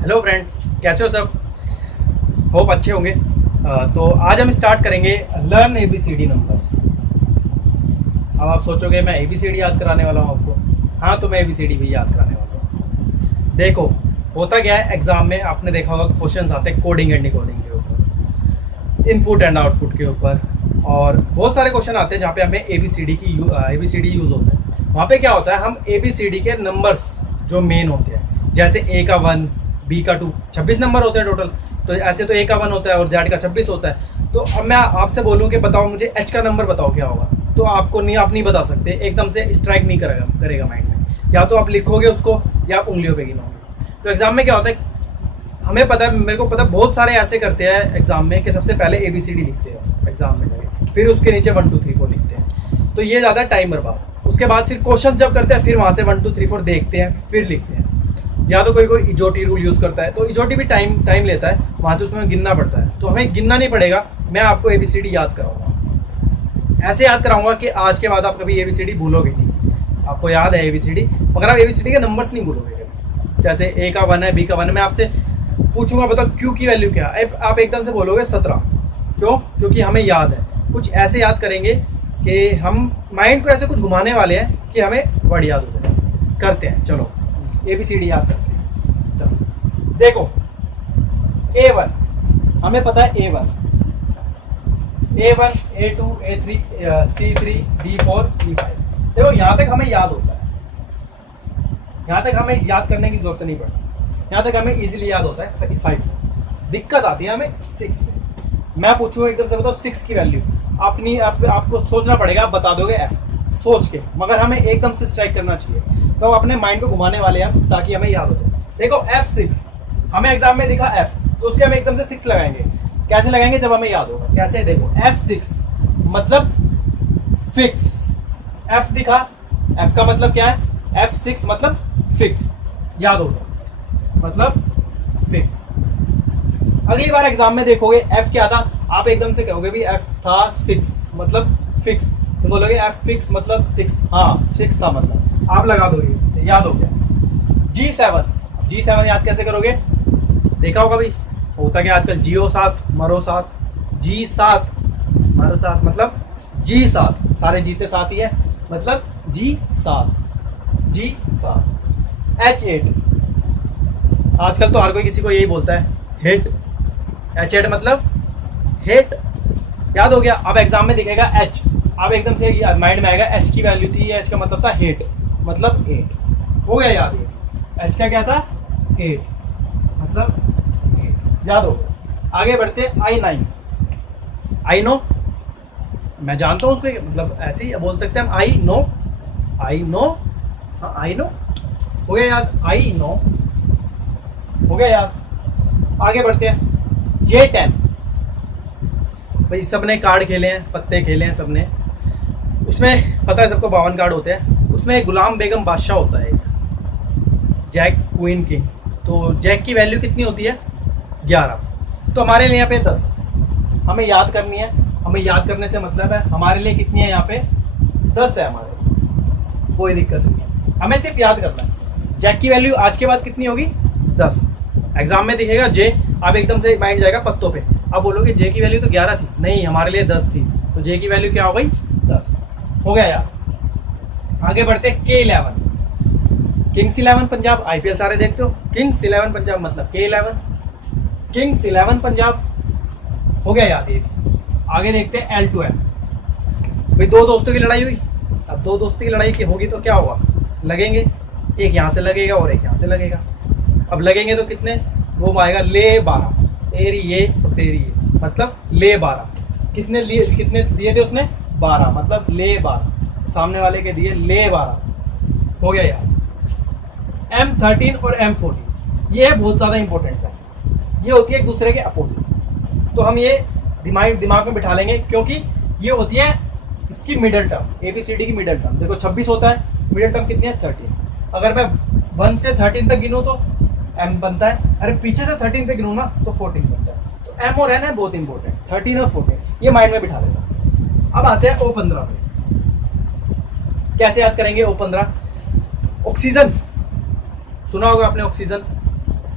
Hello friends, कैसे हो सब? होप अच्छे होंगे। तो आज हम स्टार्ट करेंगे लर्न ABCD नंबर्स। अब आप सोचोगे मैं ABCD याद कराने वाला हूँ आपको। हाँ, तो मैं ABCD भी याद कराने वाला हूँ। देखो, होता क्या है, एग्जाम में आपने देखा होगा क्वेश्चंस आते हैं कोडिंग एंड डिकोडिंग के ऊपर, इनपुट एंड आउटपुट के ऊपर, और बहुत सारे क्वेश्चन आते हैं जहाँ पे हमें ABCD यूज़ होता है। वहाँ पे क्या होता है, हम ABCD के नंबर्स जो मेन होते हैं, जैसे A का 1, B का 2, 26 नंबर होते हैं टोटल। तो ऐसे तो A का 1 होता है और Z का 26 होता है। तो अब मैं आपसे बोलूँ कि बताओ मुझे H का नंबर बताओ क्या होगा, तो आप नहीं बता सकते, एकदम से स्ट्राइक नहीं करेगा माइंड में। या तो आप लिखोगे उसको या आप उंगलियों पे गिनोगे। तो एग्जाम में क्या होता है, हमें पता है, मेरे को पता है, बहुत सारे ऐसे करते हैं एग्जाम में कि सबसे पहले ABCD लिखते हैं एग्जाम में जाके, फिर उसके नीचे 1 2 3 4 लिखते हैं। तो ये ज़्यादा टाइम बर्बाद। उसके बाद फिर क्वेश्चन जब करते हैं, फिर वहाँ से 1 2 3 4 देखते हैं, फिर लिखते हैं। या तो कोई इजोटी रूल यूज़ करता है, तो इजोटी भी टाइम लेता है, वहाँ से उसमें गिनना पड़ता है। तो हमें गिनना नहीं पड़ेगा, मैं आपको ABCD याद कराऊंगा। ऐसे याद कराऊंगा कि आज के बाद आप कभी ABCD भूलोगे नहीं। आपको याद है ABCD, मगर आप ABCD के नंबर्स नहीं भूलोगे कभी। जैसे A का 1 है, B का 1 है, मैं आपसे पूछूंगा बताओ Q की वैल्यू क्या है, आप एकदम से बोलोगे 17। क्यों? क्योंकि हमें याद है। कुछ ऐसे याद करेंगे कि हम माइंड को ऐसे कुछ घुमाने वाले हैं कि हमें वर्ड याद हो जाए। करते हैं, चलो ABCD याद करते हैं। चलो देखो, A1 हमें पता है, A1 A2 A3 C3 D4 D5। देखो यहाँ तक हमें याद होता है, यहाँ तक हमें याद करने की जरूरत नहीं पड़ती, यहाँ तक हमें इजीली याद होता है 5। दिक्कत आती है हमें 6 से। मैं पूछूँ एकदम से बताओ 6 की वैल्यू, आपको सोचना पड़ेगा, आप बता दोगे F सोच के, मगर हमें एकदम से स्ट्राइक करना चाहिए। तो अपने माइंड को घुमाने वाले हैं ताकि हमें याद हो जाए। देखो F6 हमें एग्जाम में दिखा F, तो उसके हम एकदम से 6 लगाएंगे। कैसे लगाएंगे? जब हमें याद होगा। कैसे? देखो F6 मतलब फिक्स। F दिखा, F का मतलब क्या है? F6 मतलब फिक्स, याद होगा, मतलब फिक्स। अगली बार एग्जाम में देखोगे F क्या था, आप एकदम से कहोगे भी F था 6 मतलब फिक्स, तो बोलोगे F फिक्स मतलब 6। हाँ, 6 था मतलब, आप लगा दोगे, याद हो गया। G7 याद कैसे करोगे? देखा होगा भी, होता क्या आजकल, जियो 7 मरो 7, G7 मरो 7 मतलब G7, सारे जीते साथ ही है, मतलब G7। H8 आजकल तो हर कोई किसी को यही बोलता है, हिट। H8 मतलब हिट, याद हो गया। अब एग्जाम में दिखेगा H, अब एकदम से माइंड में आएगा H की वैल्यू थी, H का मतलब था हिट, मतलब 8। हो गया याद? ये H का क्या था? 8 मतलब 8, याद हो गया। आगे बढ़ते I9। आई नो, मैं जानता हूँ उसको, मतलब ऐसे ही बोल सकते हैं हम, आई नो। हाँ, आई नो हो गया याद, आई नो हो गया याद। आगे बढ़ते हैं J10। भाई सबने कार्ड खेले हैं, पत्ते खेले हैं सबने, उसमें पता है सबको 52 कार्ड होते हैं। उसमें एक गुलाम बेगम बादशाह होता है, एक जैक क्वीन किंग। तो जैक की वैल्यू कितनी होती है? 11। तो हमारे लिए यहाँ पे 10 हमें याद करनी है। हमें याद करने से मतलब है हमारे लिए कितनी है यहाँ पे? 10 है हमारे लिए, कोई दिक्कत नहीं है, हमें सिर्फ याद करना है। जैक की वैल्यू आज के बाद कितनी होगी? 10। एग्जाम में दिखेगा J, आप एकदम से माइंड जाएगा पत्तों पे, आप बोलोगे J की वैल्यू तो 11 थी। नहीं, हमारे लिए 10 थी, तो J की वैल्यू क्या हो गई? 10। हो गया यार। आगे बढ़ते K11। किंग्स 11 पंजाब, IPL सारे देखते हो। किंग्स 11 पंजाब मतलब K11, किंग्स 11 पंजाब। हो गया याद ये। आगे देखते हैं L12। भाई दो दोस्तों की लड़ाई हुई, अब दो दोस्तों की लड़ाई की होगी तो क्या होगा? लगेंगे, एक यहाँ से लगेगा और एक यहाँ से लगेगा। अब लगेंगे तो कितने? वो आएगा ले 12, तेरी ये और तेरी ये, मतलब ले 12। कितने दिए थे उसने? 12, मतलब ले 12, सामने वाले के दिए ले 12। हो गया यार। M13 और M14 ये बहुत ज़्यादा इंपॉर्टेंट है, ये होती है एक दूसरे के अपोजिट। तो हम ये दिमाग में बिठा लेंगे, क्योंकि ये होती है इसकी मिडल टर्म, ABCD की मिडल टर्म। देखो 26 होता है, मिडल टर्म कितनी है? 13। अगर मैं 1 से 13 तक गिनूँ तो M बनता है, अरे पीछे से 13 पे गिनूँ ना तो 14 बनता है। तो M और N है बहुत इंपॉर्टेंट, 13 और 14, ये माइंड में बिठा लेना। अब आते हैं O15 पे। कैसे याद करेंगे O15? ऑक्सीजन सुना होगा आपने, ऑक्सीजन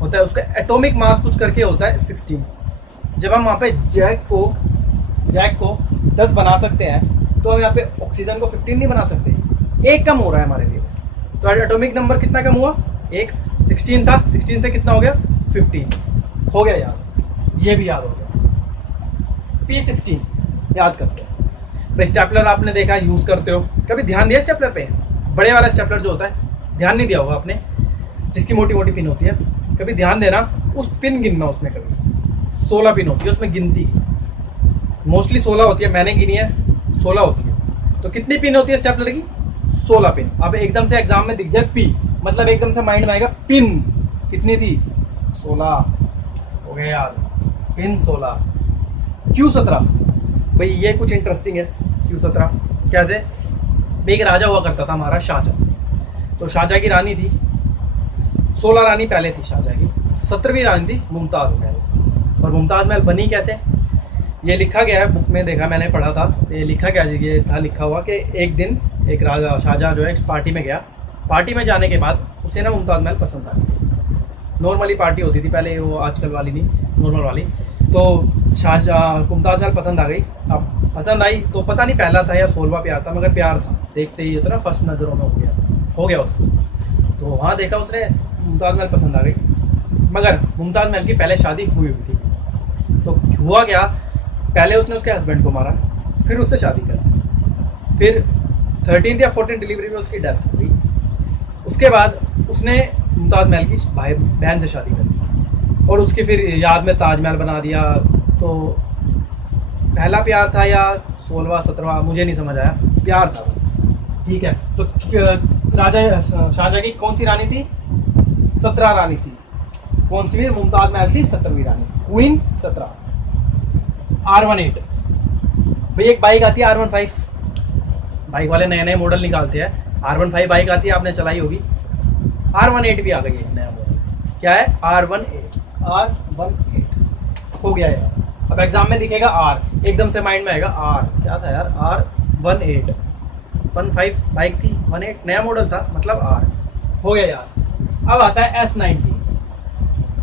होता है, उसका एटॉमिक मास कुछ करके होता है 16। जब हम वहाँ पे जैक को 10 बना सकते हैं तो हम यहाँ पे ऑक्सीजन को 15 नहीं बना सकते, एक कम हो रहा है हमारे लिए बस। तो एटॉमिक नंबर कितना कम हुआ, एक 16 था, 16 से कितना हो गया 15 हो गया याद, ये भी याद हो गया। P16 याद करते हैं भाई। स्टेपलर आपने देखा यूज़ करते हो, कभी ध्यान दिया स्टेपलर पे, बड़े वाला स्टेपलर जो होता है ध्यान नहीं दिया होगा आपने, जिसकी मोटी मोटी पिन होती है, कभी ध्यान देना उस पिन गिनना, उसमें कभी 16 पिन होती है उसमें गिनती, मोस्टली 16 होती है, मैंने गिनी है 16 होती है। तो कितनी पिन होती है स्टेपलर की, 16 पिन। अब एकदम से एग्जाम में दिख जाए पी, मतलब एकदम से माइंड में आएगा पिन कितनी थी, 16 हो गया याद, पिन 16। Q17 भाई ये कुछ इंटरेस्टिंग है। Q17 कैसे, एक राजा हुआ करता था हमारा शाहजहाँ, तो शाहजहाँ की रानी थी, 16 रानी पहले थी शाहजहाँ की, 17वीं रानी थी मुमताज़ महल। और मुमताज़ महल बनी कैसे, ये लिखा गया है बुक में, देखा मैंने पढ़ा था, ये लिखा गया, ये था लिखा हुआ कि एक दिन एक राजा शाहजहाँ जो है एक पार्टी में गया, पार्टी में जाने के बाद उसे ना मुमताज़ महल पसंद आ गई। नॉर्मली पार्टी होती थी पहले, वो आजकल वाली नहीं, नॉर्मल वाली। तो शाहजहाँ मुमताज़ महल पसंद आ गई। अब पसंद आई तो पता नहीं पहला था या 16वां प्यार था, मगर प्यार था, देखते ही होता ना फर्स्ट नज़रों में हो गया उसको। तो वहाँ देखा उसने, मुमताज़ महल पसंद आ गई, मगर मुमताज़ महल की पहले शादी हुई थी। तो हुआ क्या, पहले उसने उसके हस्बैंड को मारा, फिर उससे शादी करी, फिर 13th या 14th डिलीवरी में उसकी डेथ हुई। उसके बाद उसने मुमताज़ महल की भाई बहन से शादी करी और उसकी फिर याद में ताजमहल बना दिया। तो पहला प्यार था या 16वां 17वां मुझे नहीं समझ आया, प्यार था बस, ठीक है। तो राजा शाहजहाँ की कौन सी रानी थी, 17 रानी थी। कौन सी भी, मुमताज़ महल थी 17वीं रानी, क्वीन 17। R18 भाई एक बाइक आती है R15, बाइक वाले नए नए मॉडल निकालते हैं, R15 बाइक आती है, आपने चलाई होगी। R18 भी आ गई है नया मॉडल, क्या है R18 हो गया यार। अब एग्जाम में दिखेगा R, एकदम से माइंड में आएगा R, क्या था यार R18, 15 बाइक थी, 18 नया मॉडल था, मतलब R हो गया यार। अब आता है S19,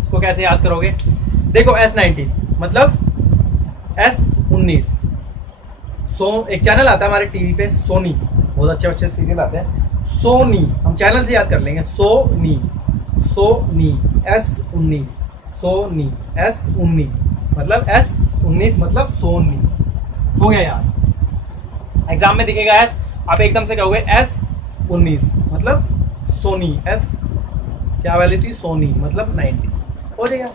इसको कैसे याद करोगे, देखो S19 मतलब S19। एक चैनल आता है हमारे टीवी पे, सोनी, बहुत अच्छे अच्छे सीरियल आते हैं, सोनी, हम चैनल से याद कर लेंगे, सोनी S19, सोनी S19 मतलब S19 मतलब सोनी हो गया यार। एग्जाम में दिखेगा S, आप एकदम से कहोगे S19 मतलब सोनी, S क्या वैल्यू थी, सोनी मतलब 90 हो जाएगा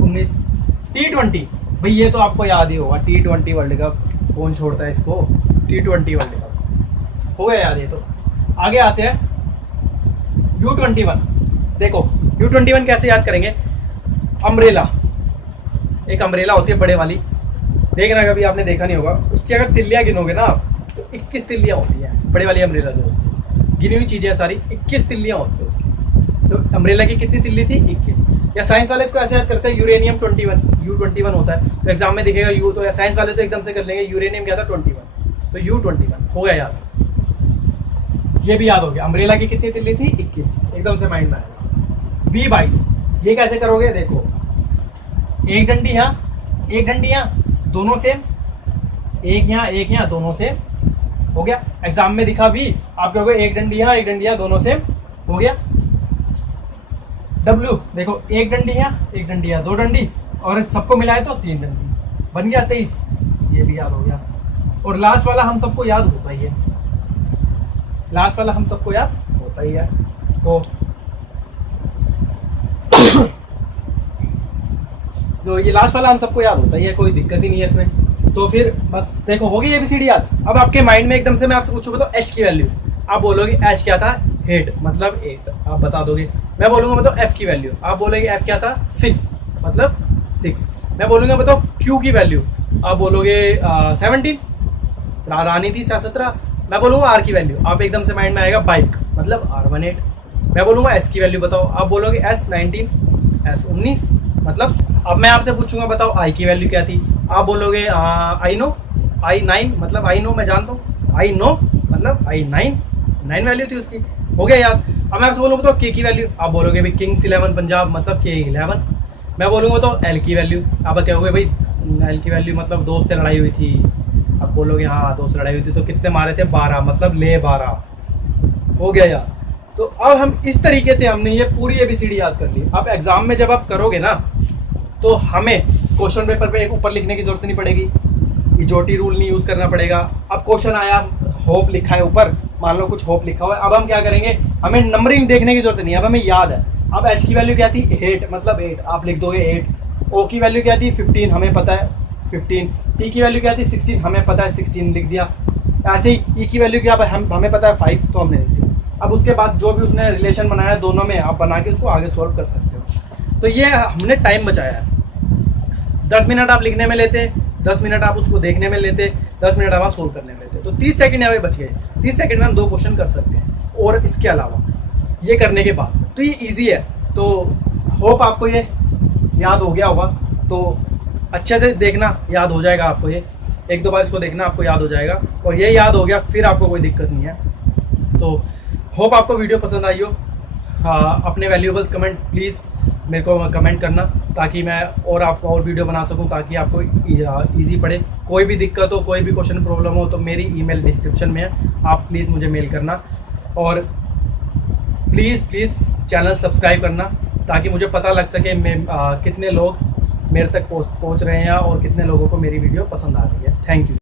19। T20 भाई ये तो आपको याद ही होगा, T20 वर्ल्ड कप, कौन छोड़ता है इसको, T20 वर्ल्ड कप हो गया याद। ये तो आगे आते हैं U21। देखो U21 कैसे याद करेंगे, अम्ब्रेला, एक अम्ब्रेला होती है बड़े वाली, देखना कभी आपने देखा नहीं होगा, उसकी अगर तिल्लियाँ गिनोगे ना आप तो 21 तिल्लियाँ होती हैं, बड़े वाली अम्ब्रेला जो होती है, गिनी हुई चीज़ें सारी 21 तिल्लियाँ होती है उसकी। तो अम्ब्रेला की कितनी तिल्ली थी, 21। या साइंस वाले इसको ऐसे याद करते हैं, यूरेनियम 21, U21 होता है, तो एग्जाम में दिखेगा U, तो साइंस वाले तो एकदम से कर लेंगे, यूरेनियम क्या था 21, तो U21 हो गया याद। ये भी याद हो गया, अम्ब्रेला की कितनी तिल्ली थी, 21, एकदम से माइंड में आएगा। V22 ये कैसे करोगे, देखो एक डंडी यहाँ, एक डंडी यहाँ, दोनों सेम, एक यहाँ दोनों सेम हो गया। एग्जाम में दिखा V, आप कहोगे एक डंडी यहाँ, एक डंडी यहाँ, दोनों सेम हो गया। W देखो एक डंडी यहाँ, एक डंडी यहाँ, दो डंडी, और सबको मिलाए तो 3 डंडी, बन गया 23, ये भी याद हो गया। और लास्ट वाला हम सबको याद होता ही है, लास्ट वाला हम सबको याद होता ही है। तो ये लास्ट वाला हम सबको याद होता ही है, कोई दिक्कत ही नहीं है इसमें। तो फिर बस देखो होगी ABCD याद। अब आपके माइंड में एकदम से मैं आपसे पूछूंगा तो H की वैल्यू, आप बोलोगे H क्या था, 8 मतलब 8, आप बता दोगे। मैं बोलूंगा बताओ F की वैल्यू, आप बोलोगे F क्या था, 6 मतलब 6। मैं बोलूंगा बताओ Q की वैल्यू, आप बोलोगे 17, रानी थी 17। मैं बोलूँगा R की वैल्यू, आप एकदम से माइंड में आएगा बाइक मतलब R18। मैं बोलूँगा S की वैल्यू बताओ, आप बोलोगे S19, S19 मतलब। अब मैं आपसे पूछूंगा बताओ I की वैल्यू क्या थी, आप बोलोगे I नो, I9 मतलब I नो मैं जानता हूँ, I नो मतलब I9 वैल्यू थी उसकी, हो गया याद। अब मैं आपसे बोलूँगा तो के की वैल्यू, आप बोलोगे भाई किंग्स 11 पंजाब मतलब के 11। मैं बोलूँगा तो एल की वैल्यू, आप कहोगे भाई एल की वैल्यू मतलब दोस्त से लड़ाई हुई थी। आप बोलोगे हाँ दोस्त से लड़ाई हुई थी, तो कितने मारे थे 12 मतलब ले 12 हो गया यार। तो अब हम इस तरीके से हमने ये पूरी ABCD याद कर ली। अब एग्जाम में जब आप करोगे ना तो हमें क्वेश्चन पेपर पे एक ऊपर लिखने की जरूरत नहीं पड़ेगी, इजोटी रूल नहीं यूज करना पड़ेगा। अब क्वेश्चन आया, होप लिखा है ऊपर, मान लो कुछ होप लिखा हुआ है, अब हम क्या करेंगे, हमें नंबरिंग देखने की जरूरत नहीं है, अब हमें याद है। अब एच की वैल्यू क्या थी 8 मतलब 8, आप लिख दोगे 8। ओ की वैल्यू क्या थी 15, हमें पता है 15। टी की वैल्यू क्या थी 16, हमें पता है 16 लिख दिया। ऐसे ही ई की वैल्यू क्या हमें पता है 5, तो हमने लिख दिया। अब उसके बाद जो भी उसने रिलेशन बनाया दोनों में, आप बना के उसको आगे सॉल्व कर सकते हो। तो ये हमने टाइम बचाया है। 10 मिनट आप लिखने में लेते, 10 मिनट आप उसको देखने में लेते, 10 मिनट आप सोल्व करने में लेते, तो 30 सेकंड यहाँ पे बच गए। 30 सेकंड में हम 2 क्वेश्चन कर सकते हैं। और इसके अलावा ये करने के बाद तो ये ईजी है। तो होप आपको ये याद हो गया होगा। तो अच्छे से देखना, याद हो जाएगा आपको, ये 1-2 बार इसको देखना, आपको याद हो जाएगा। और ये याद हो गया फिर आपको कोई दिक्कत नहीं है। तो होप आपको वीडियो पसंद आई हो। हाँ, अपने वैल्यूएबल्स कमेंट प्लीज़ मेरे को कमेंट करना, ताकि मैं और आपको और वीडियो बना सकूं, ताकि आपको इजी पड़े। कोई भी दिक्कत हो, कोई भी क्वेश्चन प्रॉब्लम हो, तो मेरी ईमेल डिस्क्रिप्शन में है, आप प्लीज़ मुझे मेल करना। और प्लीज़ चैनल सब्सक्राइब करना, ताकि मुझे पता लग सके मैं कितने लोग मेरे तक पहुंच रहे हैं और कितने लोगों को मेरी वीडियो पसंद आ रही है। Thank you.